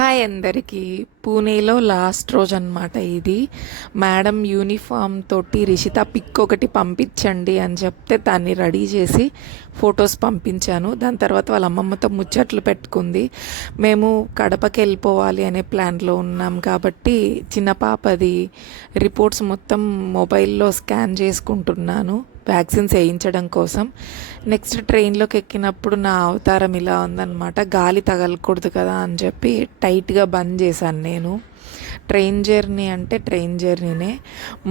Hi అందరికీ. పూణేలో last రోజు అనమాట ఇది. మేడం యూనిఫామ్ తోటి రిషిత పిక్ ఒకటి పంపించండి అని చెప్తే దాన్ని రెడీ చేసి ఫొటోస్ పంపించాను. దాని తర్వాత వాళ్ళ అమ్మమ్మతో ముచ్చట్లు పెట్టుకుంది. మేము కడపకి వెళ్ళిపోవాలి అనే ప్లాన్లో ఉన్నాం కాబట్టి చిన్న పాపది రిపోర్ట్స్ మొత్తం మొబైల్లో స్కాన్ చేసుకుంటున్నాను వ్యాక్సిన్స్ వేయించడం కోసం. నెక్స్ట్ ట్రైన్లోకి ఎక్కినప్పుడు నా అవతారం ఇలా ఉందన్నమాట. గాలి తగలకూడదు కదా అని చెప్పి టైట్గా బంద్ చేశాను నేను. ట్రైన్ జర్నీ అంటే ట్రైన్ జర్నీనే.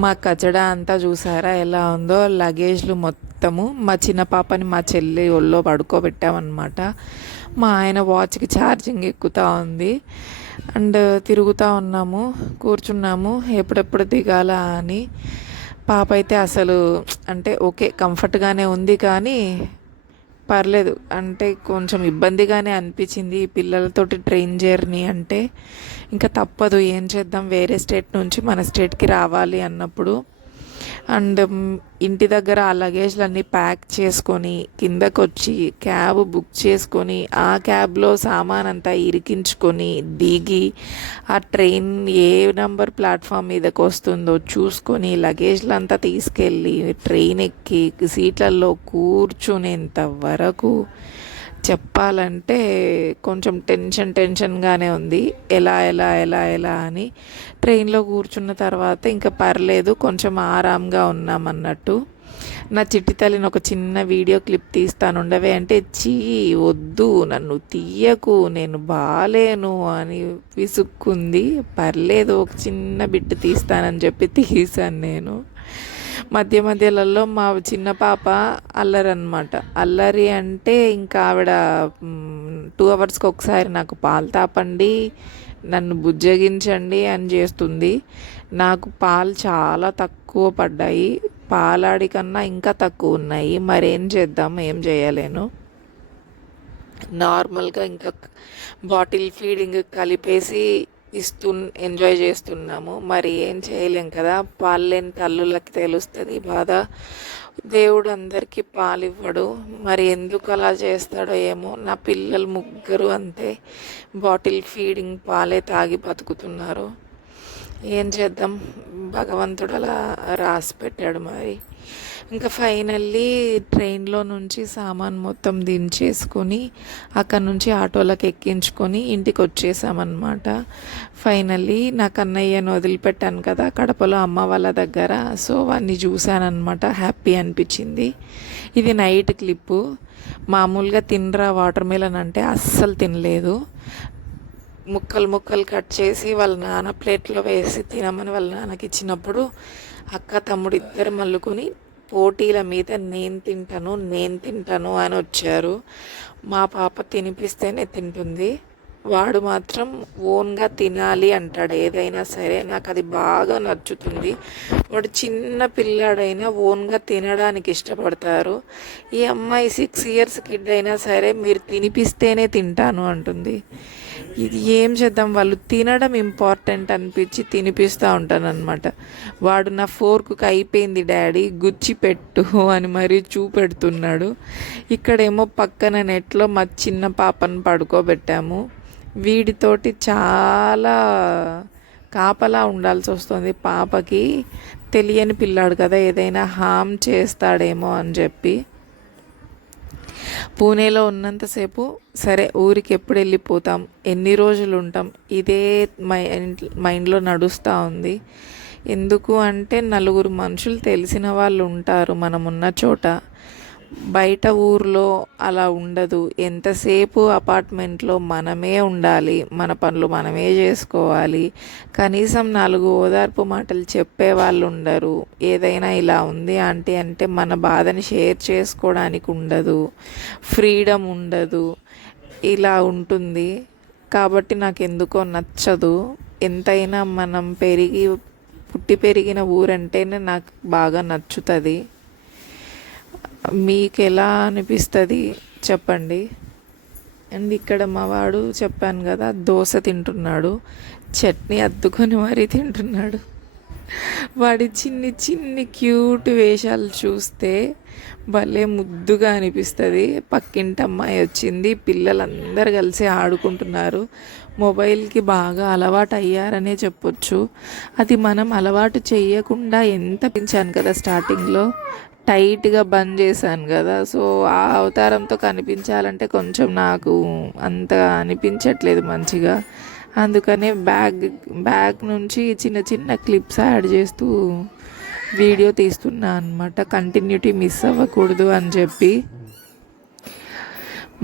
మా కచడా అంతా చూసారా ఎలా ఉందో. లగేజ్లు మొత్తము మా చిన్న పాపని మా చెల్లి ఒళ్ళో పడుకోబెట్టామన్నమాట. మా ఆయన వాచ్కి ఛార్జింగ్ ఎక్కుతూ ఉంది. అండ్ తిరుగుతూ ఉన్నాము, కూర్చున్నాము ఎప్పుడెప్పుడు దిగాల అని. పాప అయితే అసలు అంటే ఓకే కంఫర్ట్గానే ఉంది, కానీ పర్లేదు అంటే కొంచెం ఇబ్బందిగానే అనిపించింది ఈ పిల్లలతోటి ట్రైన్ జర్నీ అంటే. ఇంకా తప్పదు, ఏం చేద్దాం, వేరే స్టేట్ నుంచి మన స్టేట్కి రావాలి అన్నప్పుడు. అండ్ ఇంటి దగ్గర ఆ లగేజ్లన్నీ ప్యాక్ చేసుకొని కిందకు వచ్చి క్యాబ్ బుక్ చేసుకొని ఆ క్యాబ్లో సామాన్ అంతా ఇరికించుకొని దిగి ఆ ట్రైన్ ఏ నంబర్ ప్లాట్ఫామ్ మీదకి వస్తుందో చూసుకొని లగేజ్లు అంతా తీసుకెళ్ళి ట్రైన్ ఎక్కి సీట్లలో కూర్చునేంత వరకు చెప్పాలంటే కొంచెం టెన్షన్గానే ఉంది. ఎలా ఎలా ఎలా ఎలా అని. ట్రైన్లో కూర్చున్న తర్వాత ఇంకా పర్లేదు, కొంచెం ఆరాంగా ఉన్నామన్నట్టు. నా చిట్టి తల్లిని ఒక చిన్న వీడియో క్లిప్ తీస్తానుండవే అంటే, వద్దు నన్ను తీయకు నేను బాలేను అని విసుక్కుంది. పర్లేదు ఒక చిన్న బిట్ తీస్తానని చెప్పి తీశాను నేను. మధ్యలలో మా చిన్న పాప అల్లరి అనమాట. అల్లరి అంటే ఇంకా ఆవిడ 2 అవర్స్కి ఒకసారి నాకు పాలు తాపండి, నన్ను బుజ్జగించండి అని చేస్తుంది. నాకు పాలు చాలా తక్కువ పడ్డాయి, పాలాడి కన్నా ఇంకా తక్కువ ఉన్నాయి. మరేం చేద్దాం, ఏం చేయలేను. నార్మల్గా ఇంకా బాటిల్ ఫీడింగ్ కలిపేసి ఎంజాయ్ చేస్తున్నాము. మరి ఏం చేయలేం కదా, పాలు లేని తల్లులకి తెలుస్తుంది బాధ. దేవుడు అందరికీ పాలు ఇవ్వడు, మరి ఎందుకు అలా చేస్తాడో ఏమో. నా పిల్లలు ముగ్గురు అంతే, బాటిల్ ఫీడింగ్ పాలే తాగి బతుకుతున్నారు. ఏం చేద్దాం, భగవంతుడు అలా రాసి పెట్టాడు మరి. ఇంకా ఫైనల్లీ ట్రైన్లో నుంచి సామాన్ మొత్తం దించేసుకొని అక్కడ నుంచి ఆటోలకు ఎక్కించుకొని ఇంటికి వచ్చేసామన్నమాట. ఫైనల్లీ నా కన్నయ్యను వదిలిపెట్టాను కదా కడపలో అమ్మ వాళ్ళ దగ్గర, సో వాడిని చూశానమాట. హ్యాపీ అనిపించింది. ఇది నైట్ క్లిప్పు. మామూలుగా తినరా వాటర్ మిలన్ అంటే అస్సలు తినలేదు. ముక్కలు కట్ చేసి వాళ్ళ నాన్న ప్లేట్లో వేసి తినమని వాళ్ళ నాన్నకి ఇచ్చినప్పుడు అక్క తమ్ముడు ఇద్దరు మల్లుకొని పోటీల మీద నేను తింటాను అని వచ్చారు. మా పాప తినిపిస్తేనే తింటుంది, వాడు మాత్రం ఓన్గా తినాలి అంటాడు ఏదైనా సరే. నాకు అది బాగా నచ్చుతుంది. వాడు చిన్న పిల్లాడైనా ఓన్గా తినడానికి ఇష్టపడతారు. ఈ అమ్మాయి 6 ఇయర్స్ కిడ్ అయినా సరే మీరు తినిపిస్తేనే తింటాను అంటుంది. ఇది ఏం చేద్దాం, వాళ్ళు తినడం ఇంపార్టెంట్ అనిపించి తినిపిస్తూ ఉంటానన్నమాట. వాడు నా ఫోర్క్కి అయిపోయింది డాడీ గుచ్చి పెట్టు అని మరీ చూపెడుతున్నాడు. ఇక్కడేమో పక్కన నెట్లో మా చిన్న పాపను పడుకోబెట్టాము. వీడితోటి చాలా కాపలా ఉండాల్సి వస్తుంది. పాపకి తెలియని పిల్లాడు కదా, ఏదైనా హామ్ చేస్తాడేమో అని చెప్పి. పూణేలో ఉన్నంతసేపు సరే ఊరికి ఎప్పుడు వెళ్ళిపోతాం, ఎన్ని రోజులు ఉంటాం, ఇదే మైండ్లో నడుస్తూ ఉంది. ఎందుకు అంటే నలుగురు మనుషులు తెలిసిన వాళ్ళు ఉంటారు మనం ఉన్న చోట. బయట ఊర్లో అలా ఉండదు. ఎంతసేపు అపార్ట్మెంట్లో మనమే ఉండాలి, మన పనులు మనమే చేసుకోవాలి. కనీసం 4 ఓదార్పు మాటలు చెప్పేవాళ్ళు ఉండరు. ఏదైనా ఇలా ఉంది ఆంటీ అంటే మన బాధని షేర్ చేసుకోవడానికి ఉండదు, ఫ్రీడమ్ ఉండదు, ఇలా ఉంటుంది. కాబట్టి నాకు ఎందుకో నచ్చదు. ఎంతైనా మనం పుట్టి పెరిగిన ఊరంటేనే నాకు బాగా నచ్చుతుంది. మీకు ఎలా అనిపిస్తుంది చెప్పండి. అండ్ ఇక్కడ మా వాడు చెప్పాను కదా దోశ తింటున్నాడు, చట్నీ అద్దుకొని మరీ తింటున్నాడు. వాడి చిన్ని క్యూట్ వేషాలు చూస్తే భలే ముద్దుగా అనిపిస్తుంది. పక్కింటి అమ్మాయి వచ్చింది, పిల్లలందరూ కలిసి ఆడుకుంటున్నారు. మొబైల్కి బాగా అలవాటు అయ్యారనే చెప్పొచ్చు. అది మనం అలవాటు చేయకుండా ఎంత పెంచాను కదా స్టార్టింగ్లో, టైట్గా బంద్ చేశాను కదా. సో ఆ అవతారంతో కనిపించాలంటే కొంచెం నాకు అంత అనిపించట్లేదు మంచిగా. అందుకనే బ్యాగ్ నుంచి చిన్న చిన్న క్లిప్స్ యాడ్ చేస్తూ వీడియో తీస్తున్నా అనమాట, కంటిన్యూటీ మిస్ అవ్వకూడదు అని చెప్పి.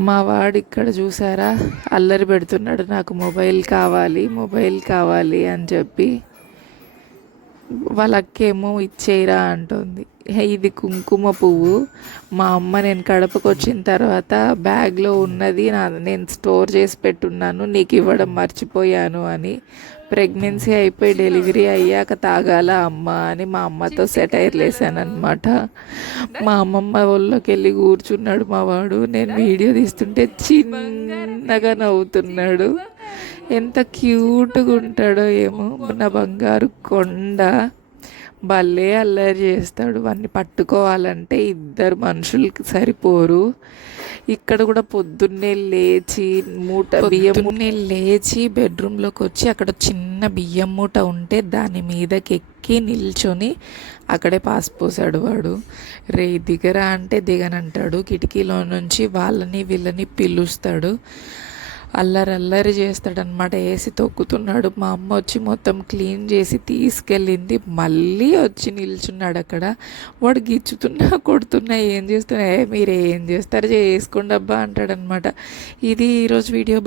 మా వాడు ఇక్కడ చూసారా అల్లరి పెడుతున్నాడు, నాకు మొబైల్ కావాలి మొబైల్ కావాలి అని చెప్పి. వాళ్ళ అక్కేమో ఇచ్చేయరా అంటుంది. ఇది కుంకుమ పువ్వు. మా అమ్మ నేను కడపకు వచ్చిన తర్వాత బ్యాగ్లో ఉన్నది నేను స్టోర్ చేసి పెట్టున్నాను, నీకు ఇవ్వడం మర్చిపోయాను అని. ప్రెగ్నెన్సీ అయిపోయి డెలివరీ అయ్యాక తాగాల అమ్మ అని మా అమ్మతో సెటైర్ లేసాను అనమాట. మా అమ్మమ్మ ఒళ్ళోకి వెళ్ళి కూర్చున్నాడు మా వాడు. నేను వీడియో తీస్తుంటే చిన్నగా నవ్వుతున్నాడు. ఎంత క్యూట్గా ఉంటాడో ఏమో నా బంగారు కొండ. భలే అల్లరి చేస్తాడు. వాడిని పట్టుకోవాలంటే ఇద్దరు మనుషులకి సరిపోరు. ఇక్కడ కూడా పొద్దున్నే లేచి బియ్యం లేచి బెడ్రూమ్లోకి వచ్చి అక్కడ చిన్న బియ్యం మూట ఉంటే దాని మీదకి ఎక్కి నిల్చొని అక్కడే పాసిపోసాడు వాడు. రే దిగరా అంటే దిగనంటాడు. కిటికీలో నుంచి వాళ్ళని వీళ్ళని పిలుస్తాడు. అల్లరి చేస్తాడనమాట. వేసి తొక్కుతున్నాడు. మా అమ్మ వచ్చి మొత్తం క్లీన్ చేసి తీసుకెళ్ళింది. మళ్ళీ వచ్చి నిల్చున్నాడు అక్కడ. వాడు గిచ్చుతున్నా కొడుతున్నా ఏం చేస్తున్నా, మీరు ఏం చేస్తారు చేసుకోండి అబ్బా అంటాడనమాట. ఇది ఈరోజు వీడియో.